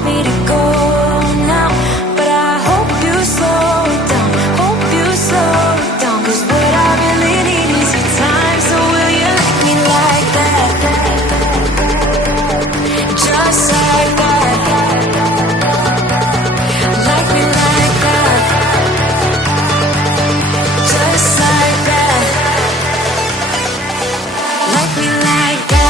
want me to go now, but I hope you slow down, hope you slow down, 'cause what I really need is your time. So will you like me like that, just like that, like me like that, just like that, like me like that.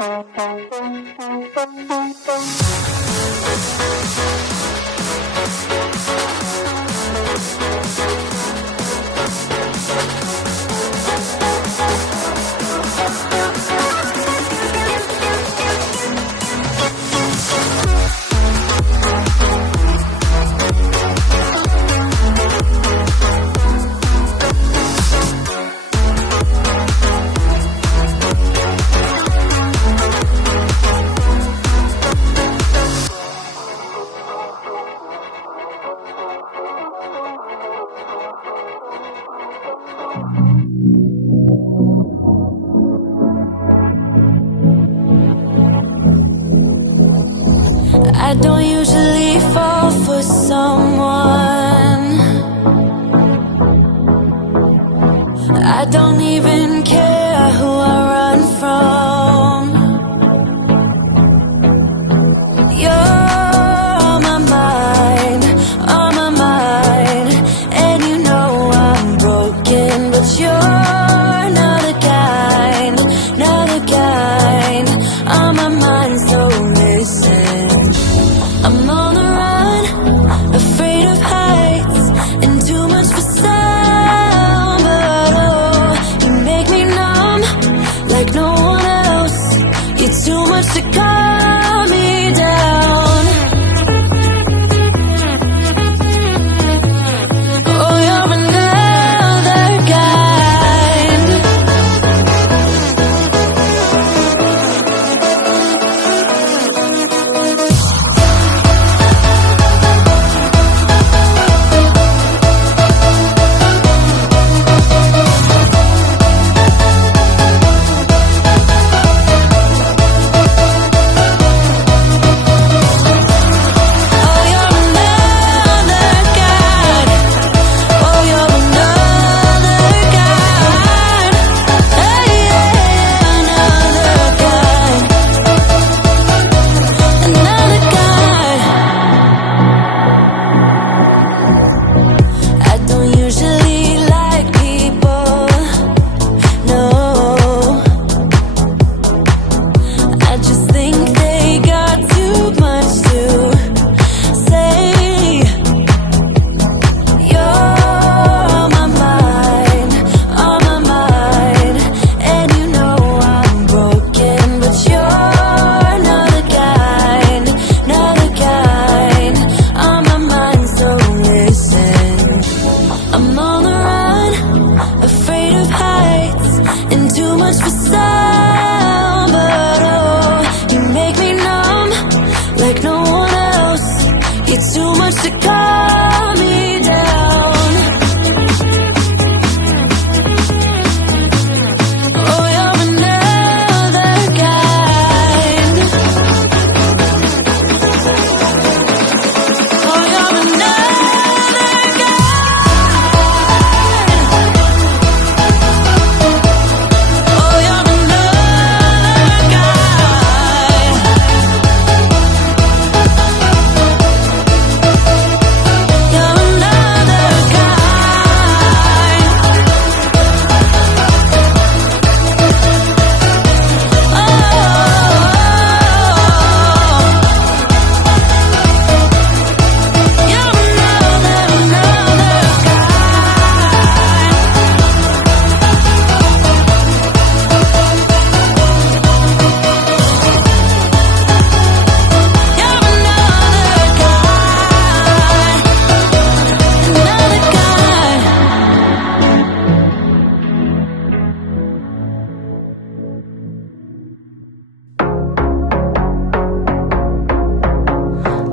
I don't usually fall for someone. I don't even care who I run from. You're on my mind, on my mind. And you know I'm broken, but you're not the kind, not the kind. On my mind, so listen. I'm on the run, afraid of heights, and too much for sound. But oh, you make me numb, like no one else. You're too much to calm me down. Oh, you're another kind.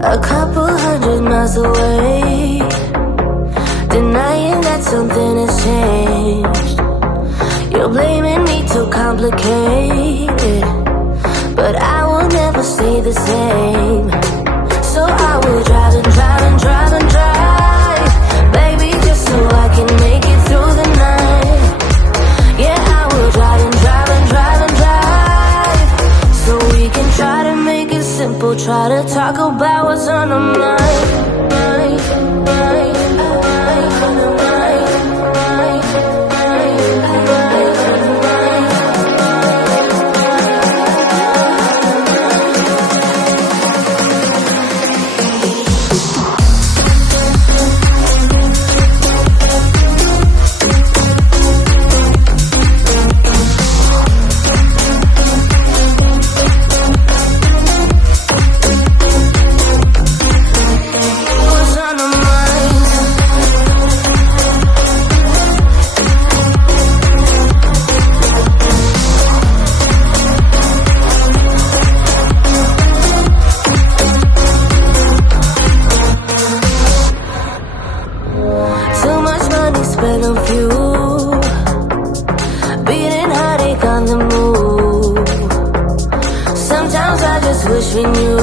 A couple 100 miles away, denying that something has changed. You're blaming me too complicated, but I will never stay the same. So I will drive and drive and drive and drive, baby, just so I can make it through the night. Yeah, I will drive and drive and drive and drive, so we can try to make it simple. Try to talk about what's on our mind. Sometimes I just wish we knew,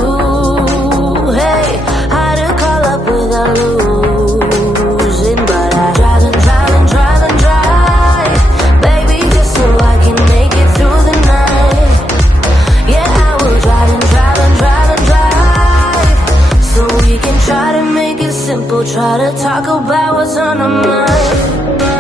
hey, how to call up without losing. But I drive and drive and drive and drive, baby, just so I can make it through the night. Yeah, I will drive and drive and drive and drive, so we can try to make it simple, try to talk about what's on our mind.